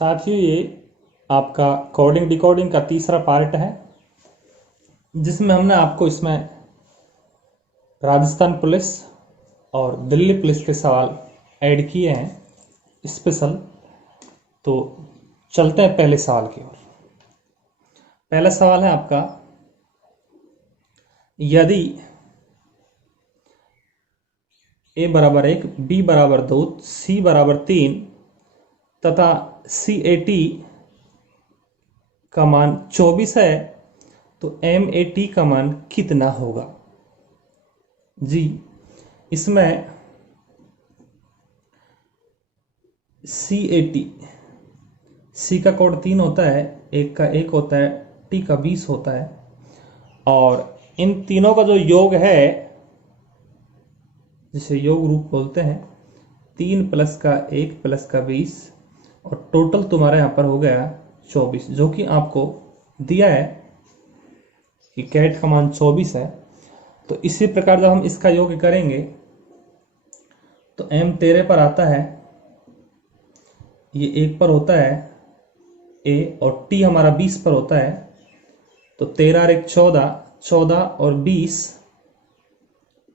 साथियों, ये आपका कोडिंग डिकोडिंग का तीसरा पार्ट है, जिसमें हमने आपको इसमें राजस्थान पुलिस और दिल्ली पुलिस के सवाल ऐड किए हैं स्पेशल। तो चलते हैं पहले सवाल की ओर। पहला सवाल है आपका, यदि a बराबर 1, b बराबर 2, c बराबर 3 तथा CAT का मान 24 है तो MAT का मान कितना होगा? जी, इसमें CAT, C का कोड 3 होता है, 1 का 1 होता है, T का 20 होता है, और इन तीनों का जो योग है जिसे योग रूप बोलते हैं, 3 प्लस का 1 प्लस का 20 और टोटल तुम्हारा यहाँ पर हो गया 24, जो कि आपको दिया है कि कैट का मान 24 है। तो इसी प्रकार जब हम इसका योग करेंगे तो M 13 पर आता है, ये 1 पर होता है A, और T हमारा 20 पर होता है। तो 13 और 1 14, 14 और 20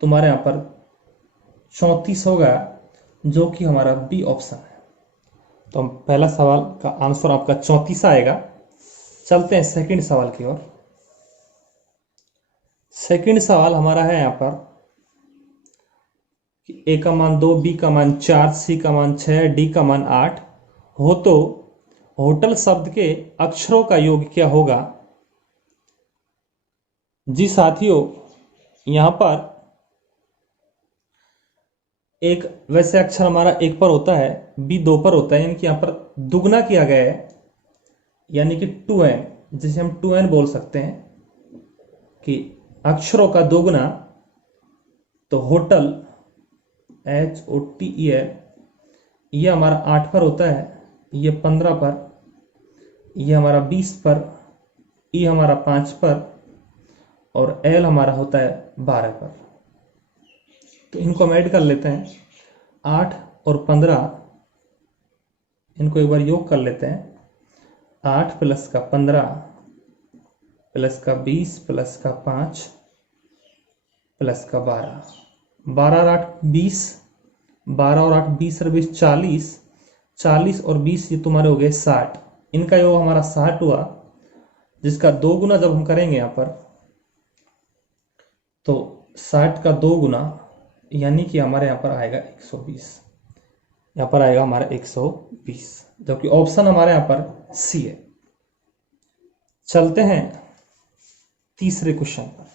तुम्हारे यहाँ पर 34 होगा, जो कि हमारा बी ऑप्शन है। तो हम पहला सवाल का आंसर आपका 34 आएगा। चलते हैं सेकंड सवाल की ओर। सेकंड सवाल हमारा है यहाँ पर कि ए का मान 2, बी का मान 4, सी का मान 6, डी का मान 8 हो तो होटल शब्द के अक्षरों का योग क्या होगा? जी साथियों, यहाँ पर एक वैसे अक्षर हमारा 1 पर होता है, बी 2 पर होता है, यानी कि यहाँ पर दुगना किया गया है, यानी कि 2n, जिसे हम 2n बोल सकते हैं कि अक्षरों का दोगुना। तो होटल HOTEL ये हमारा 8 पर होता है, ये 15 पर, ये हमारा 20 पर, ई हमारा 5 पर, और एल हमारा होता है 12 पर। तो इनको हम ऐड कर लेते हैं, 8 और 15, इनको एक बार योग कर लेते हैं। 8 प्लस का 15 प्लस का 20 प्लस का 5 प्लस का 12, 12 और 8 20, 12 और 8 20 और 20 40, 40 और 20 ये तुम्हारे हो गए 60। इनका योग हमारा 60 हुआ, जिसका 2 गुना जब हम करेंगे यहाँ पर तो 60 का 2 गुना, यानी कि हमारे यहाँ पर आएगा 120। यहाँ पर आएगा हमारा 120, जबकि ऑप्शन हमारे यहाँ पर सी है। चलते हैं तीसरे क्वेश्चन पर।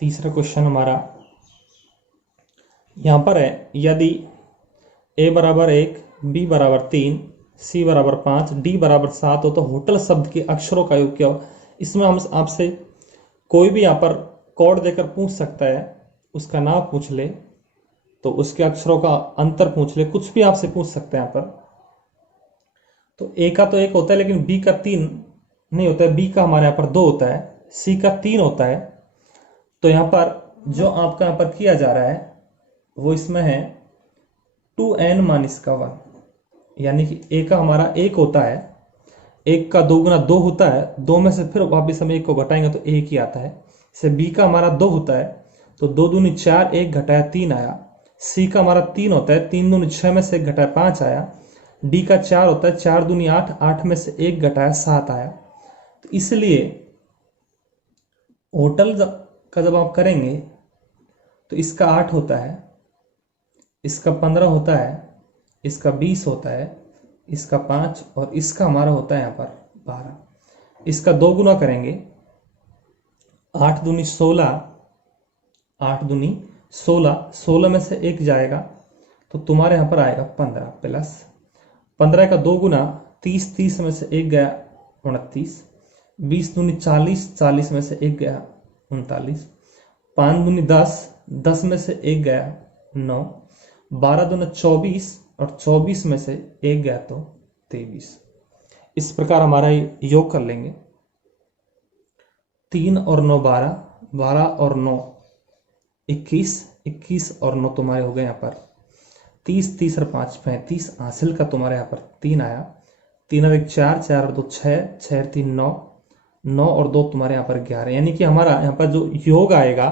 तीसरा क्वेश्चन हमारा यहाँ पर है, यदि a बराबर 1, b बराबर 3, c बराबर 5, d बराबर 7 हो तो होटल शब्द के अक्षरों का योग क्या हो? इसमें हम आपसे कोई भी यहाँ पर कोड देकर पूछ सकता है, उसका नाम पूछ ले, तो उसके अक्षरों का अंतर पूछ ले, कुछ भी आपसे पूछ सकते हैं यहाँ पर। तो ए का तो 1 होता है, लेकिन बी का 3 नहीं होता है, बी का हमारे यहाँ पर 2 होता है, सी का 3 होता है। तो यहाँ पर जो आपका यहाँ पर किया जा रहा है वो इसमें है 2n माइनस का 1, यानी कि ए का हमारा 1 होता है, 1 का 2 गुना 2 होता है, 2 में से फिर वापस हम 1 को घटाएंगे तो 1 ही आता है। इसे बी का हमारा 2 होता है, तो 2 दूनी 4, 1 घटाया 3 आया। सी का हमारा 3 होता है, 3 दूनी 6 में से 1 घटाया 5 आया। डी का 4 होता है, 4 दूनी 8, 8 में से 1 घटाया 7 आया। तो इसलिए होटल का जब आप करेंगे तो इसका 8 होता है, इसका 15 होता है, इसका 20 होता है, इसका 5 और इसका हमारा होता है यहाँ पर 12। इसका 2 गुना करेंगे, 8 दूनी 16, 8 दूनी 16, 16 में से 1 जाएगा तो तुम्हारे यहाँ पर आएगा 15 प्लस 15 का 2 गुना 30, 30 में से 1 गया 29, 20 दूनी 40, 40 में से 1 गया 39, 5 दूनी 10, 10 में से 1 गया 9, 12 दूना 24 और 24 में से 1 गया तो 23। इस प्रकार हमारा योग कर लेंगे। 3 और 9 12, 12 और 9 21, 21 और 9 तुम्हारे हो गए यहाँ पर 30, 30 और 5 35, हासिल का तुम्हारे यहाँ पर 3 आया, 3 और 1 4, 4 और 2 6, 6 और 3 9, 9 और 2 तुम्हारे यहाँ पर 11, यानी कि हमारा यहाँ पर जो योग आएगा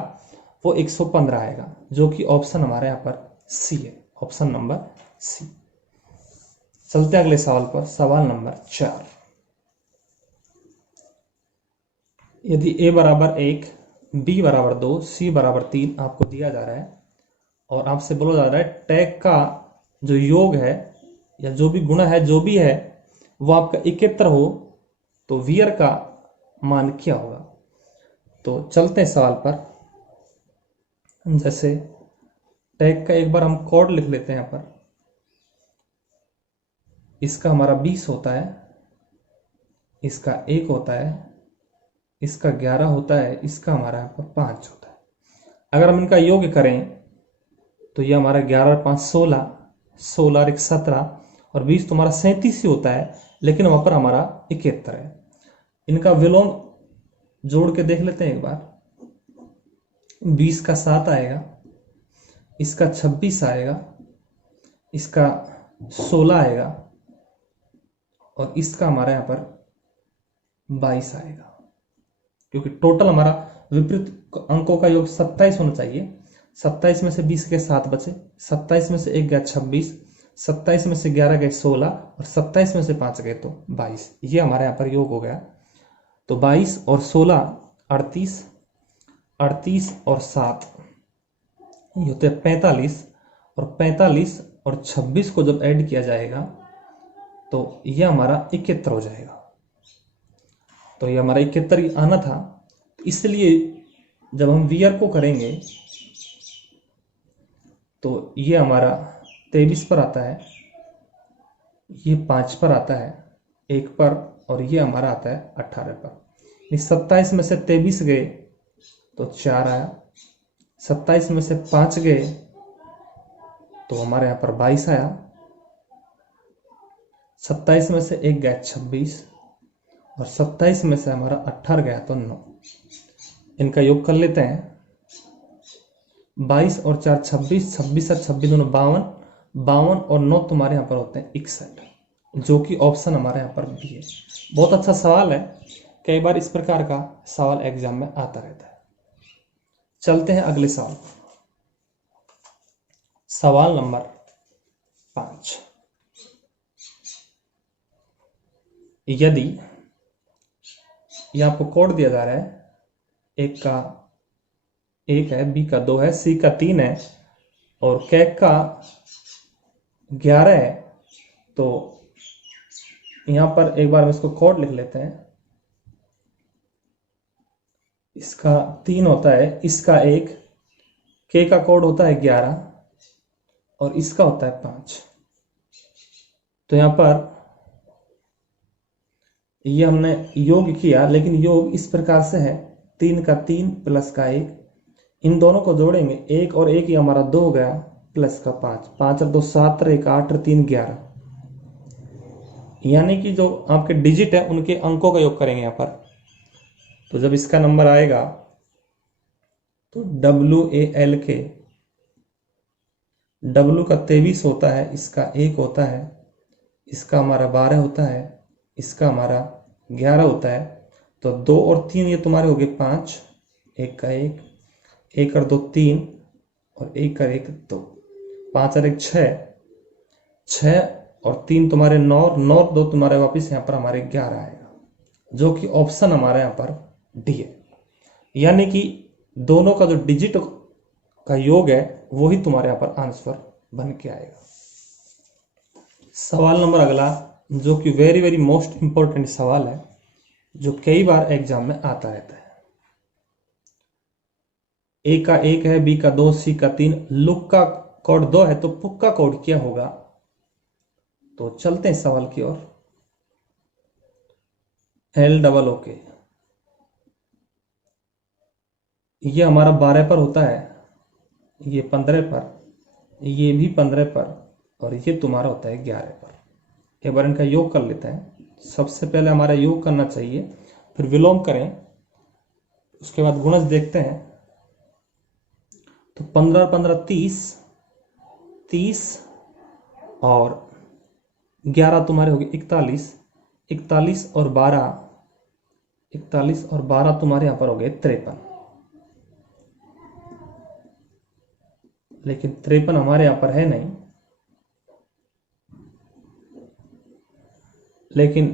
वो 115 आएगा, जो कि ऑप्शन हमारे यहाँ पर सी है, ऑप्शन नंबर सी। चलते हैं अगले सवाल पर, सवाल नंबर 4। यदि a बराबर 1, b बराबर 2, c बराबर 3 आपको दिया जा रहा है और आपसे बोला जा रहा है टैग का जो योग है या जो भी गुणा है जो भी है वो आपका 71 हो तो वियर का मान क्या होगा। तो चलते हैं सवाल पर। जैसे टैग का एक बार हम कोड लिख लेते हैं यहाँ पर। इसका हमारा 20 होता है, इसका 1 होता है, इसका 11 होता है, इसका हमारा यहाँ पर 5 होता है। अगर हम इनका योग करें तो ये हमारा 11 और 5 16, 16 और 1 17 और 20 तुम्हारा 37 ही होता है, लेकिन वहां पर हमारा 71 है। इनका विलोम जोड़ के देख लेते हैं एक बार। 20 का 7 आएगा, इसका 26 आएगा, इसका 16 आएगा और इसका हमारा यहाँ पर 22 आएगा, क्योंकि टोटल हमारा विपरीत अंकों का योग 27 होना चाहिए। 27 में से 20 के 7 बचे, 27 में से 1 गया 26, 27 में से 11 गए 16 और 27 में से 5 गए तो 22। ये हमारे यहाँ पर योग हो गया। तो 22 और 16 38, 38 और 7 ये होते हैं 45 और 45 और 26 को जब ऐड किया जाएगा तो ये हमारा 71 हो जाएगा। तो ये हमारा 71 ही आना था, इसलिए जब हम वीआर को करेंगे तो ये हमारा 23 पर आता है, ये 5 पर आता है, 1 पर, और ये हमारा आता है 18 पर। 27 में से 23 गए तो 4 आया, 27 में से 5 गए तो हमारे यहाँ पर 22 आया, 27 में से 1 गया 26 और 27 में से हमारा 18 गया तो 9। इनका योग कर लेते हैं। 22 और 4 26, 26 और 26 दोनों 52, 52 और 9 तुम्हारे यहाँ पर होते हैं 61, जो कि ऑप्शन हमारे यहाँ पर बी है। बहुत अच्छा सवाल है, कई बार इस प्रकार का सवाल एग्जाम में आता रहता है। चलते हैं अगले सवाल, सवाल नंबर 5। यदि ये आपको कोड दिया जा रहा है, एक का 1 है, बी का 2 है, सी का 3 है और कैक का 11 है, तो यहां पर एक बार हम इसको कोड लिख लेते हैं। इसका 3 होता है, इसका 1, के का कोड होता है 11 और इसका होता है 5। तो यहां पर ये हमने योग किया, लेकिन योग इस प्रकार से है, 3 का 3 प्लस का 1, इन दोनों को जोड़ेंगे, 1 और 1 ही हमारा 2 हो गया, प्लस का 5, 5 और 2 7 और 1 8 और 3 11, यानी कि जो आपके डिजिट है उनके अंकों का योग करेंगे यहाँ पर। तो जब इसका नंबर आएगा तो WAL के W का 23 होता है, इसका 1 होता है, इसका हमारा 12 होता है, इसका हमारा 11 होता है। तो 2 और 3 ये तुम्हारे हो गए 5, 1 का 1, 1 और 2 3 और 1 का 1 2, 5 और 1 6, 6 और 3 तुम्हारे 9 और 9 और 2 तुम्हारे वापिस यहाँ पर हमारे 11 आएगा, जो कि ऑप्शन हमारे यहाँ पर डी है। यानी कि दोनों का जो डिजिट का योग है वही तुम्हारे यहाँ पर आंसर बन के आएगा। सवाल नंबर अगला, जो कि वेरी वेरी मोस्ट इंपॉर्टेंट सवाल है, जो कई बार एग्जाम में आता रहता है। ए का 1 है, बी का 2, सी का 3, लुक का कोड 2 है, तो पुक का कोड क्या होगा। तो चलते हैं सवाल की ओर। LOOK ये हमारा 12 पर होता है, ये 15 पर, ये भी 15 पर और ये तुम्हारा होता है 11 पर। एक बार इनका योग कर लेते हैं। सबसे पहले हमारा योग करना चाहिए, फिर विलोम करें, उसके बाद गुणज देखते हैं। तो 15 15 30, 30 और 11 तुम्हारे हो गए 41, 41 और 12, 41 और 12 तुम्हारे यहां पर हो गए 53। लेकिन 53 हमारे यहां पर है नहीं, लेकिन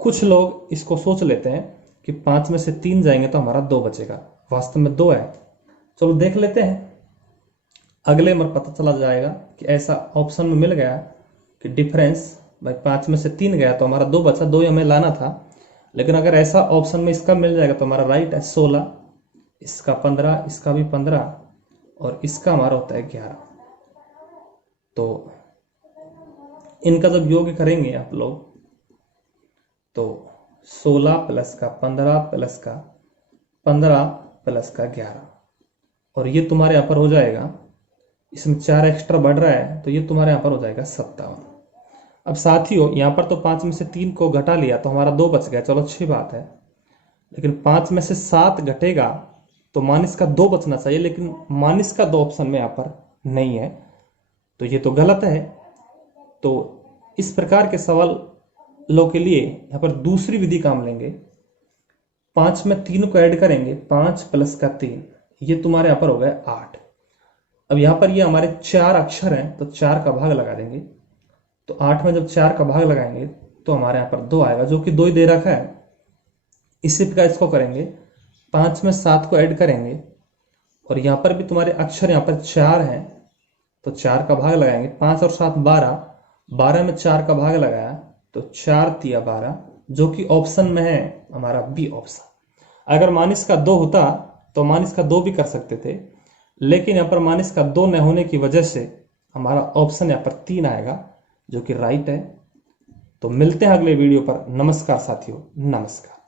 कुछ लोग इसको सोच लेते हैं कि 5 में से 3 जाएंगे तो हमारा 2 बचेगा, वास्तव में 2 है। चलो देख लेते हैं, अगले में पता चला जाएगा कि ऐसा ऑप्शन में मिल गया कि डिफरेंस भाई 5 में से 3 गया तो हमारा 2 बचा, 2 हमें लाना था। लेकिन अगर ऐसा ऑप्शन में इसका मिल जाएगा तो हमारा राइट है 16, इसका 15, इसका भी 15 और इसका हमारा होता है 11। तो इनका जब योग करेंगे आप लोग तो 16 प्लस का 15 प्लस का 15 प्लस का 11 और ये तुम्हारे यहाँ पर हो जाएगा, इसमें 4 एक्स्ट्रा बढ़ रहा है तो ये तुम्हारे यहाँ पर हो जाएगा 57। अब साथियों यहाँ पर तो 5 में से 3 को घटा लिया तो हमारा 2 बच गया, चलो अच्छी बात है। लेकिन 5 में से 7 घटेगा तो माइनस का 2 बचना चाहिए, लेकिन माइनस का 2 ऑप्शन में यहाँ पर नहीं है, तो ये तो गलत है। तो इस प्रकार के सवालों के लिए यहाँ पर दूसरी विधि काम लेंगे। 5 में 3 को ऐड करेंगे, 5 प्लस का 3, ये तुम्हारे यहाँ पर हो गया 8। अब यहाँ पर ये हमारे 4 अक्षर हैं तो 4 का भाग लगा देंगे, तो 8 में जब 4 का भाग लगाएंगे तो हमारे यहाँ पर 2 आएगा, जो कि 2 ही दे रखा है। इसी प्रकार इसको करेंगे, 5 में 7 को ऐड करेंगे और यहाँ पर भी तुम्हारे अक्षर यहाँ पर 4 हैं तो 4 का भाग लगाएंगे, 5 और 7 12, 12 में 4 का भाग लगाया तो 4 तिया 12, जो कि ऑप्शन में है हमारा बी ऑप्शन। अगर माइनस का 2 होता तो माइनस का 2 भी कर सकते थे, लेकिन यहाँ पर माइनस का 2 न होने की वजह से हमारा ऑप्शन यहाँ पर 3 आएगा, जो कि राइट है। तो मिलते हैं अगले वीडियो पर। नमस्कार साथियों, नमस्कार।